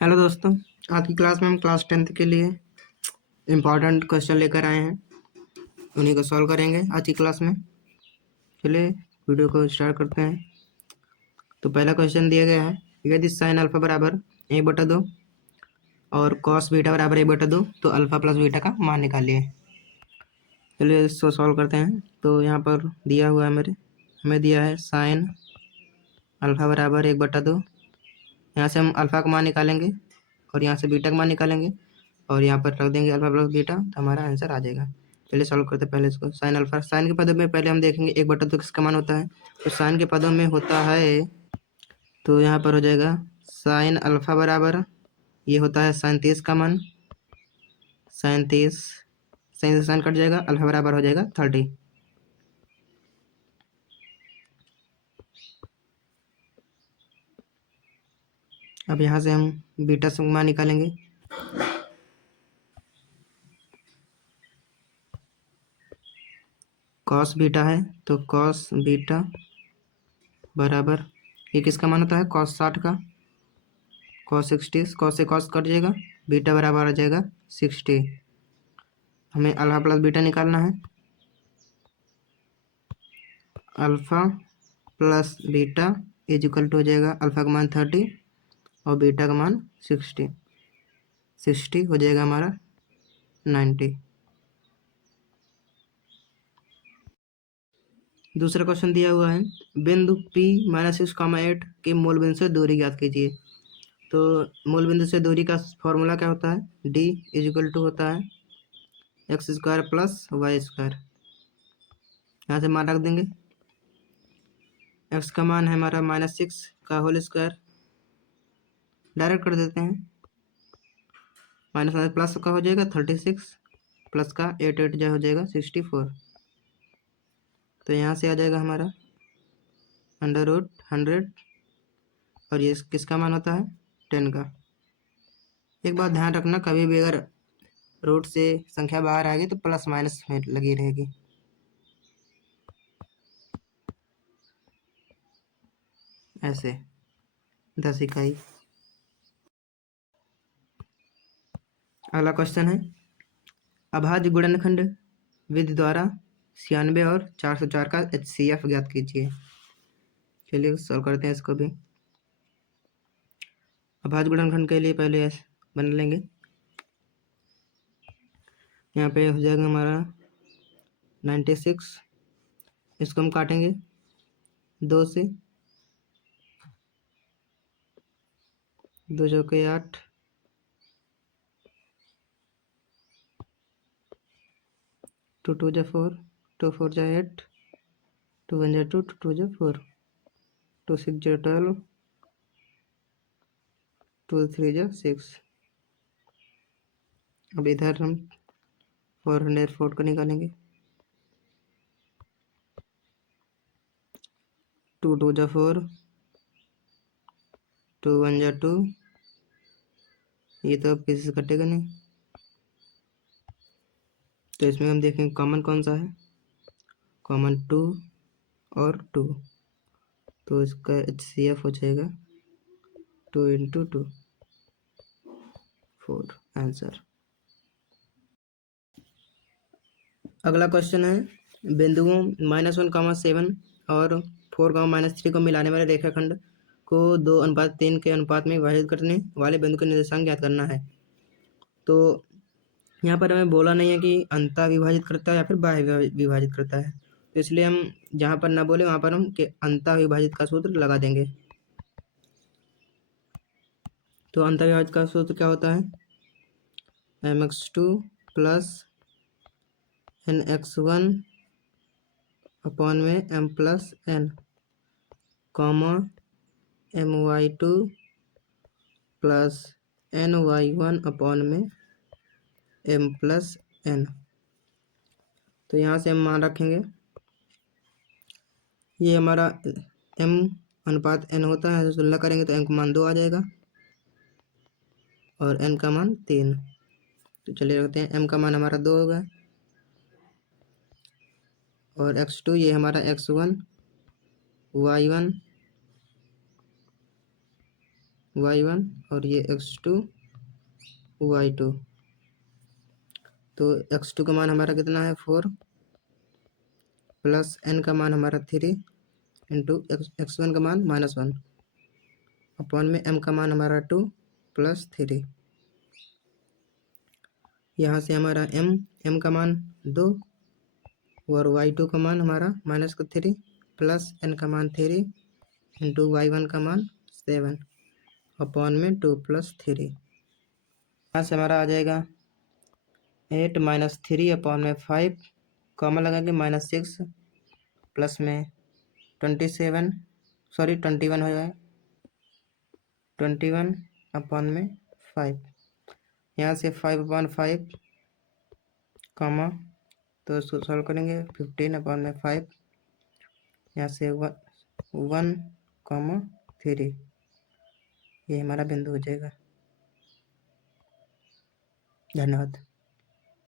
Hello दोस्तों। आज की क्लास में हम क्लास 10th के लिए इम्पोर्टेंट क्वेश्चन लेकर आए हैं। उन्हीं को सॉल्व करेंगे आज की क्लास में। चलिए वीडियो को स्टार्ट करते हैं। तो पहला क्वेश्चन दिया गया है, यदि साइन अल्फा बराबर 1/2 और कॉस बीटा बराबर 1/2 तो अल्फा प्लस बीटा का मान निकालिए। चलिए इसको सॉल्व करते हैं। तो यहाँ पर दिया हुआ है हमें दिया है साइन अल्फा बराबर 1/2। यहाँ से हम अल्फा का मान निकालेंगे और यहाँ से बीटा का मान निकालेंगे और यहाँ पर रख देंगे अल्फा प्लस बीटा, तो हमारा आंसर आ जाएगा। चलिए सॉल्व करते हैं पहले इसको। साइन अल्फा, साइन के पदों में पहले हम देखेंगे 1/2 किसका मान होता है। तो साइन के पदों में होता है, तो यहाँ पर हो जाएगा साइन अल्फा बराबर, ये होता है साइन 30 का मान। साइन 30, साइन से साइन कट जाएगा, अल्फा बराबर हो जाएगा 30। अब यहाँ से हम बीटा से मान निकालेंगे। कॉस बीटा है तो कॉस बीटा बराबर, ये किसका मान होता है, कॉस 60 का। कॉस 60, कॉस से कॉस कट जाएगा, बीटा बराबर आ जाएगा 60। हमें अल्फा प्लस बीटा निकालना है। Alpha plus beta is equal to हो जाएगा, अल्फा का मान 30 और बीटा का मान 60। 60 हो जाएगा हमारा 90। दूसरा क्वेश्चन दिया हुआ है, बिंदु P -6, 8 के मूल बिंदु से दूरी ज्ञात कीजिए। तो मूल बिंदु से दूरी का फॉर्मूला क्या होता है, D इज इक्वल टू होता है x² + y²। यहाँ से मान रख देंगे। x का मान है हमारा -6 का होल स्क्वायर, डायरेक्ट कर देते हैं। माइनस माइनस प्लस का हो जाएगा 36, प्लस का 8 8 जो हो जाएगा 64। तो यहाँ से आ जाएगा हमारा √100 और ये किसका मान होता है, 10 का। एक बात ध्यान रखना, कभी भी अगर रूट से संख्या बाहर आएगी तो प्लस माइनस में लगी रहेगी। ऐसे 10 इकाई। अगला क्वेश्चन है, अभाज्य गुणनखंड विधि द्वारा 96 और 404 का HCF ज्ञात कीजिए। चलिए सॉल्व करते हैं इसको भी। अभाज्य गुणनखंड के लिए पहले ऐसे बना लेंगे। यहाँ पे हो जाएगा हमारा 96, इसको हम काटेंगे 2 से, 2 चौके 8, 2 2 जा 4, 2 4 जा 8, 2 1 जा 2, 2 2 जा 4, 2 6 जा 12, 2 3 जा 6। अब इधर हम 404 को निकालेंगे। 2 2 जा 4, 2 1 जा 2, ये तो अब किसी से कटेगा नहीं, तो इसमें हम देखेंगे कॉमन कौन सा है, कॉमन 2 और 2, तो इसका HCF हो जाएगा 2 × 2, 4 आंसर। अगला क्वेश्चन है, बिंदुओं -1, 7 और 4, -3 को मिलाने वाले रेखाखंड को 2:3 के अनुपात में विभाजित करने वाले बिंदु के निर्देशांक ज्ञात करना है। तो यहाँ पर हमें बोला नहीं है कि अंतः विभाजित करता है या फिर बाह्य विभाजित करता है, तो इसलिए हम जहाँ पर ना बोले वहाँ पर हम अंतः विभाजित का सूत्र लगा देंगे। तो अंतः विभाजित का सूत्र क्या होता है, mx2 + nx1 अपॉन में m+n, comma my2 + ny1 upon में m+n। तो यहाँ से हम मान रखेंगे, ये हमारा m/n होता है, तो तुलना करेंगे तो m का मान 2 आ जाएगा और n का मान 3। तो चलिए रखते हैं, m का मान हमारा 2 होगा और x2 ये हमारा x1 y1 y1 और ये x2 y2। तो x2 का मान हमारा कितना है 4 प्लस n का मान हमारा 3 इंटू x1 का मान -1 अपॉन में m का मान हमारा 2 प्लस 3। यहाँ से हमारा m का मान 2 और y2 का मान हमारा -3 प्लस n का मान 3 इंटू y1 का मान 7 अपॉन में 2 प्लस 3। यहाँ से हमारा आ जाएगा 8 माइनस 3 अपॉन में 5 कॉमन लगाएंगे -6 प्लस में 21 हो जाएगा 21 अपॉन में 5। यहाँ से 5/5 कॉमा तो इसको सॉल्व करेंगे 15 अपॉन में 5। यहाँ से 1,3 ये हमारा बिंदु हो जाएगा। धन्यवाद।